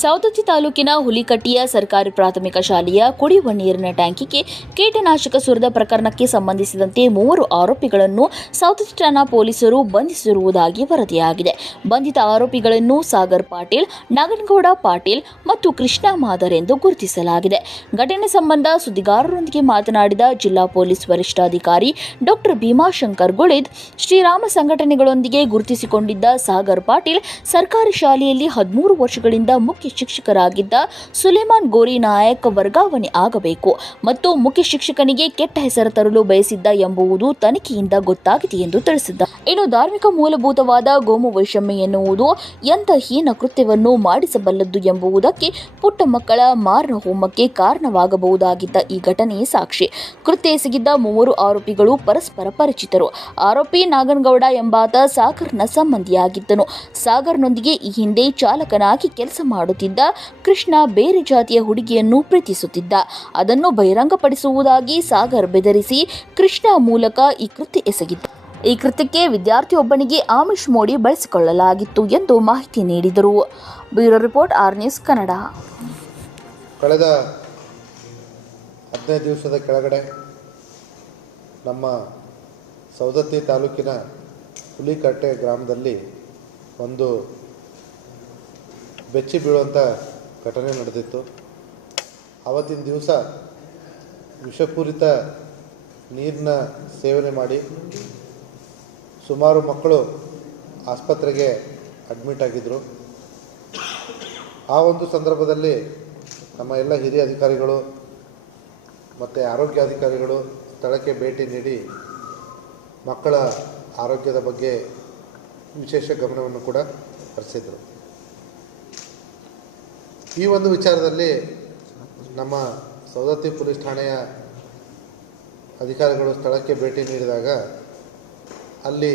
ಸೌದತ್ತಿ ತಾಲೂಕಿನ ಹುಲಿಕಟ್ಟಿಯ ಸರ್ಕಾರಿ ಪ್ರಾಥಮಿಕ ಶಾಲೆಯ ಕುಡಿಯುವ ನೀರಿನ ಟ್ಯಾಂಕಿಗೆ ಕೀಟನಾಶಕ ಸುರಿದ ಪ್ರಕರಣಕ್ಕೆ ಸಂಬಂಧಿಸಿದಂತೆ ಮೂವರು ಆರೋಪಿಗಳನ್ನು ಸೌದತ್ತಿ ಠಾಣಾ ಪೊಲೀಸರು ಬಂಧಿಸಿರುವುದಾಗಿ ವರದಿಯಾಗಿದೆ. ಬಂಧಿತ ಆರೋಪಿಗಳನ್ನು ಸಾಗರ್ ಪಾಟೀಲ್, ನಾಗನಗೌಡ ಪಾಟೀಲ್ ಮತ್ತು ಕೃಷ್ಣ ಮಾದರ್ ಎಂದು ಗುರುತಿಸಲಾಗಿದೆ. ಘಟನೆ ಸಂಬಂಧ ಸುದ್ದಿಗಾರರೊಂದಿಗೆ ಮಾತನಾಡಿದ ಜಿಲ್ಲಾ ಪೊಲೀಸ್ ವರಿಷ್ಠಾಧಿಕಾರಿ ಡಾಕ್ಟರ್ ಭೀಮಾಶಂಕರ್ ಗುಳಿದ್, ಶ್ರೀರಾಮ ಸಂಘಟನೆಗಳೊಂದಿಗೆ ಗುರುತಿಸಿಕೊಂಡಿದ್ದ ಸಾಗರ್ ಪಾಟೀಲ್ ಸರ್ಕಾರಿ ಶಾಲೆಯಲ್ಲಿ ಹದಿಮೂರು ವರ್ಷಗಳಿಂದ ಮುಖ್ಯ ಶಿಕ್ಷಕರಾಗಿದ್ದ ಸುಲೇಮಾನ್ ಗೋರಿ ನಾಯಕ್ ವರ್ಗಾವಣೆ ಆಗಬೇಕು ಮತ್ತು ಮುಖ್ಯ ಶಿಕ್ಷಕನಿಗೆ ಕೆಟ್ಟ ಹೆಸರು ತರಲು ಬಯಸಿದ್ದ ಎಂಬುವುದು ತನಿಖೆಯಿಂದ ಗೊತ್ತಾಗಿದೆ ಎಂದು ತಿಳಿಸಿದ್ದ. ಇನ್ನು ಧಾರ್ಮಿಕ ಮೂಲಭೂತವಾದ ಗೋಮು ವೈಷಮ್ಯ ಎನ್ನುವುದು ಎಂಥ ಹೀನ ಕೃತ್ಯವನ್ನು ಮಾಡಿಸಬಲ್ಲದ್ದು ಎಂಬುದಕ್ಕೆ ಪುಟ್ಟ ಮಕ್ಕಳ ಮಾರಣ ಹೋಮಕ್ಕೆ ಕಾರಣವಾಗಬಹುದಾಗಿದ್ದ ಈ ಘಟನೆಯೇ ಸಾಕ್ಷಿ. ಕೃತ್ಯ ಎಸಗಿದ್ದ ಮೂವರು ಆರೋಪಿಗಳು ಪರಸ್ಪರ ಪರಿಚಿತರು. ಆರೋಪಿ ನಾಗನಗೌಡ ಎಂಬಾತ ಸಾಗರ್ನ ಸಂಬಂಧಿಯಾಗಿದ್ದನು. ಸಾಗರ್ನೊಂದಿಗೆ ಈ ಹಿಂದೆ ಚಾಲಕನಾಗಿ ಕೆಲಸ ಮಾಡುತ್ತಿದ್ದ ಕೃಷ್ಣ ಬೇರೆ ಜಾತಿಯ ಹುಡುಗಿಯನ್ನು ಪ್ರೀತಿಸುತ್ತಿದ್ದ. ಅದನ್ನು ಬಹಿರಂಗಪಡಿಸುವುದಾಗಿ ಸಾಗರ್ ಬೆದರಿಸಿ ಕೃಷ್ಣ ಮೂಲಕ ಈ ಕೃತ್ಯ ಎಸಗಿದ್ದ. ಈ ಕೃತ್ಯಕ್ಕೆ ವಿದ್ಯಾರ್ಥಿಯೊಬ್ಬನಿಗೆ ಆಮಿಷ್ ಮೋಡಿ ಬಳಸಿಕೊಳ್ಳಲಾಗಿತ್ತು ಎಂದು ಮಾಹಿತಿ ನೀಡಿದರು. Bureau report R news Kannada. ಕಳೆದ ಹದಿನೈದು ದಿವಸದ ಕೆಳಗಡೆ ನಮ್ಮ ಸೌದತ್ತಿ ತಾಲೂಕಿನ ಹುಲಿಕಟ್ಟೆ ಗ್ರಾಮದಲ್ಲಿ ಒಂದು ಬೆಚ್ಚಿ ಬೀಳುವಂಥ ಘಟನೆ ನಡೆದಿತ್ತು. ಆವತ್ತಿನ ದಿವಸ ವಿಷಪೂರಿತ ನೀರಿನ ಸೇವನೆ ಮಾಡಿ ಸುಮಾರು ಮಕ್ಕಳು ಆಸ್ಪತ್ರೆಗೆ ಅಡ್ಮಿಟ್ ಆಗಿದ್ದರು ಆ ಒಂದು ಸಂದರ್ಭದಲ್ಲಿ ನಮ್ಮ ಎಲ್ಲ ಹಿರಿಯ ಅಧಿಕಾರಿಗಳು ಮತ್ತು ಆರೋಗ್ಯ ಅಧಿಕಾರಿಗಳು ಸ್ಥಳಕ್ಕೆ ಭೇಟಿ ನೀಡಿ ಮಕ್ಕಳ ಆರೋಗ್ಯದ ಬಗ್ಗೆ ವಿಶೇಷ ಗಮನವನ್ನು ಕೂಡ ಹರಿಸಿದರು. ಈ ಒಂದು ವಿಚಾರದಲ್ಲಿ ನಮ್ಮ ಸೌದತ್ತಿ ಪೊಲೀಸ್ ಠಾಣೆಯ ಅಧಿಕಾರಿಗಳು ಸ್ಥಳಕ್ಕೆ ಭೇಟಿ ನೀಡಿದಾಗ ಅಲ್ಲಿ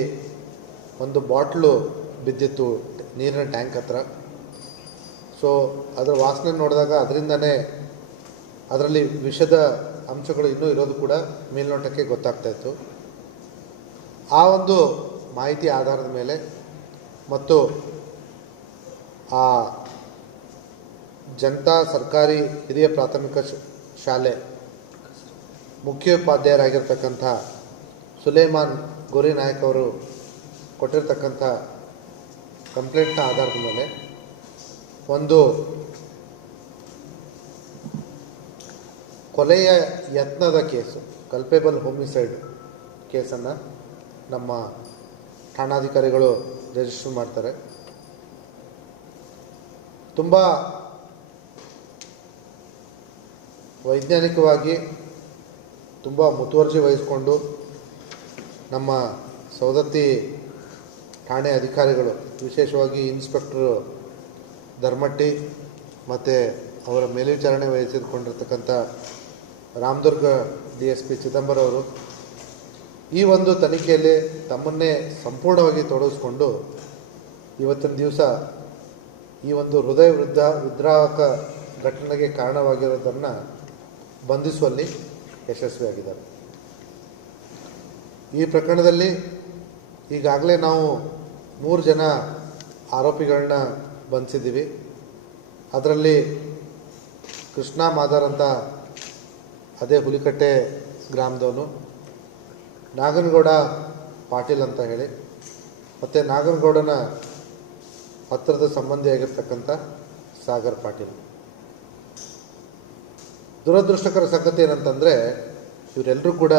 ಒಂದು ಬಾಟ್ಲು ಬಿದ್ದಿತ್ತು ನೀರಿನ ಟ್ಯಾಂಕ್ ಹತ್ರ. ಸೊ ಅದರ ವಾಸನೆ ನೋಡಿದಾಗ ಅದರಿಂದನೇ ಅದರಲ್ಲಿ ವಿಷದ ಅಂಶಗಳು ಇನ್ನೂ ಇರೋದು ಕೂಡ ಮೇಲ್ನೋಟಕ್ಕೆ ಗೊತ್ತಾಗ್ತಾ ಇತ್ತು. ಆ ಒಂದು ಮಾಹಿತಿ ಆಧಾರದ ಮೇಲೆ ಮತ್ತು ಆ ಜನತಾ ಸರ್ಕಾರಿ ಹಿರಿಯ ಪ್ರಾಥಮಿಕ ಶಾಲೆ ಮುಖ್ಯೋಪಾಧ್ಯಾಯರಾಗಿರ್ತಕ್ಕಂಥ ಸುಲೇಮಾನ್ ಗೋರಿ ನಾಯಕ್ ಅವರು ಕೊಟ್ಟಿರ್ತಕ್ಕಂಥ ಕಂಪ್ಲೇಂಟ್ನ ಆಧಾರದ ಮೇಲೆ ಒಂದು ಕೊಲೆಯ ಯತ್ನದ ಕೇಸು ಕಲ್ಪೇಬಲ್ ಹೋಮಿಸೈಡ್ ಕೇಸನ್ನು ನಮ್ಮ ಠಾಣಾಧಿಕಾರಿಗಳು ರಿಜಿಸ್ಟರ್ ಮಾಡ್ತಾರೆ. ತುಂಬ ವೈಜ್ಞಾನಿಕವಾಗಿ ತುಂಬ ಮುತುವರ್ಜಿ ವಹಿಸಿಕೊಂಡು ನಮ್ಮ ಸವದತ್ತಿ ಠಾಣೆ ಅಧಿಕಾರಿಗಳು, ವಿಶೇಷವಾಗಿ ಇನ್ಸ್ಪೆಕ್ಟರ್ ಧರ್ಮಟ್ಟಿ ಮತ್ತು ಅವರ ಮೇಲ್ವಿಚಾರಣೆ ವಹಿಸಿಕೊಂಡಿರ್ತಕ್ಕಂಥ Ramdurg D S P Chidambara ಅವರು, ಈ ಒಂದು ತನಿಖೆಯಲ್ಲಿ ತಮ್ಮನ್ನೇ ಸಂಪೂರ್ಣವಾಗಿ ತೊಡಗಿಸ್ಕೊಂಡು ಇವತ್ತಿನ ದಿವಸ ಈ ಒಂದು ಹೃದಯ ವೃದ್ಧ ವಿದ್ರಾವಕ ಘಟನೆಗೆ ಕಾರಣವಾಗಿರೋದನ್ನು ಬಂಧಿಸುವಲ್ಲಿ ಯಶಸ್ವಿಯಾಗಿದ್ದಾರೆ. ಈ ಪ್ರಕರಣದಲ್ಲಿ ಈಗಾಗಲೇ ನಾವು ಮೂರು ಜನ ಆರೋಪಿಗಳನ್ನ ಬಂಧಿಸಿದ್ದೀವಿ. ಅದರಲ್ಲಿ ಕೃಷ್ಣ ಮಾದರ್ ಅಂತ ಅದೇ ಹುಲಿಕಟ್ಟೆ ಗ್ರಾಮದವನು, ನಾಗನಗೌಡ ಪಾಟೀಲ್ ಅಂತ ಹೇಳಿ. ಮತ್ತು ನಾಗನಗೌಡನ ಹತ್ತಿರದ ಸಂಬಂಧಿಯಾಗಿರ್ತಕ್ಕಂಥ ಸಾಗರ್ ಪಾಟೀಲ್. ದುರದೃಷ್ಟಕರ ಸಂಗತಿ ಏನಂತಂದರೆ ಇವರೆಲ್ಲರೂ ಕೂಡ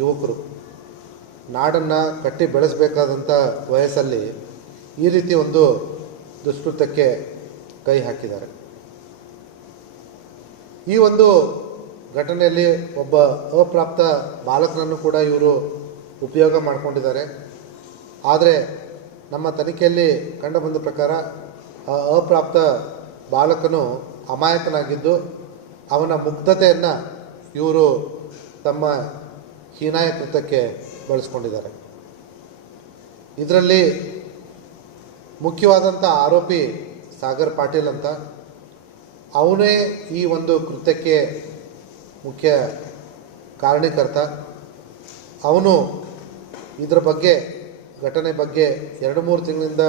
ಯುವಕರು. ನಾಡನ್ನು ಕಟ್ಟಿ ಬೆಳೆಸಬೇಕಾದಂಥ ವಯಸ್ಸಲ್ಲಿ ಈ ರೀತಿ ಒಂದು ದುಷ್ಕೃತಕ್ಕೆ ಕೈ ಹಾಕಿದ್ದಾರೆ. ಈ ಒಂದು ಘಟನೆಯಲ್ಲಿ ಒಬ್ಬ ಅಪ್ರಾಪ್ತ ಬಾಲಕನನ್ನು ಕೂಡ ಇವರು ಉಪಯೋಗ ಮಾಡಿಕೊಂಡಿದ್ದಾರೆ. ಆದರೆ ನಮ್ಮ ತನಿಖೆಯಲ್ಲಿ ಕಂಡುಬಂದ ಪ್ರಕಾರ ಆ ಅಪ್ರಾಪ್ತ ಬಾಲಕನು ಅಮಾಯಕನಾಗಿದ್ದು ಅವನ ಮುಗ್ಧತೆಯನ್ನು ಇವರು ತಮ್ಮ ಹೀನಾಯ ಕೃತ್ಯಕ್ಕೆ ಬಳಸ್ಕೊಂಡಿದ್ದಾರೆ. ಇದರಲ್ಲಿ ಮುಖ್ಯವಾದಂಥ ಆರೋಪಿ ಸಾಗರ್ ಪಾಟೀಲ್ ಅಂತ. ಅವನೇ ಈ ಒಂದು ಕೃತ್ಯಕ್ಕೆ ಮುಖ್ಯ ಕಾರಣೀಕರ್ತ. ಅವನು ಇದರ ಬಗ್ಗೆ, ಘಟನೆ ಬಗ್ಗೆ ಎರಡು ಮೂರು ತಿಂಗಳಿಂದ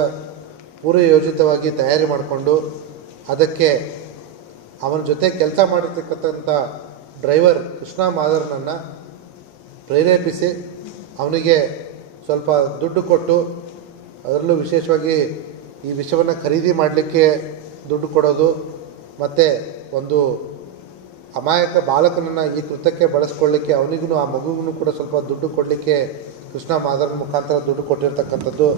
ಪೂರ್ವಯೋಜಿತವಾಗಿ ತಯಾರಿ ಮಾಡಿಕೊಂಡು ಅದಕ್ಕೆ ಅವನ ಜೊತೆ ಕೆಲಸ ಮಾಡಿರ್ತಕ್ಕಂಥ ಡ್ರೈವರ್ ಕೃಷ್ಣ ಮಾದರ್ನನ್ನು ಪ್ರೇರೇಪಿಸಿ ಅವನಿಗೆ ಸ್ವಲ್ಪ ದುಡ್ಡು ಕೊಟ್ಟು ಅದರಲ್ಲೂ ವಿಶೇಷವಾಗಿ ಈ ವಿಷವನ್ನು ಖರೀದಿ ಮಾಡಲಿಕ್ಕೆ ದುಡ್ಡು ಕೊಡೋದು ಮತ್ತು ಒಂದು ಅಮಾಯಕ ಬಾಲಕನನ್ನು ಈ ಕೃತ್ಯಕ್ಕೆ ಬಳಸ್ಕೊಳ್ಳಿಕ್ಕೆ ಅವನಿಗೂ ಆ ಮಗುವಿಗೂ ಕೂಡ ಸ್ವಲ್ಪ ದುಡ್ಡು ಕೊಡಲಿಕ್ಕೆ ಕೃಷ್ಣ ಮಾದರ್ನ ಮುಖಾಂತರ ದುಡ್ಡು ಕೊಟ್ಟಿರ್ತಕ್ಕಂಥದ್ದು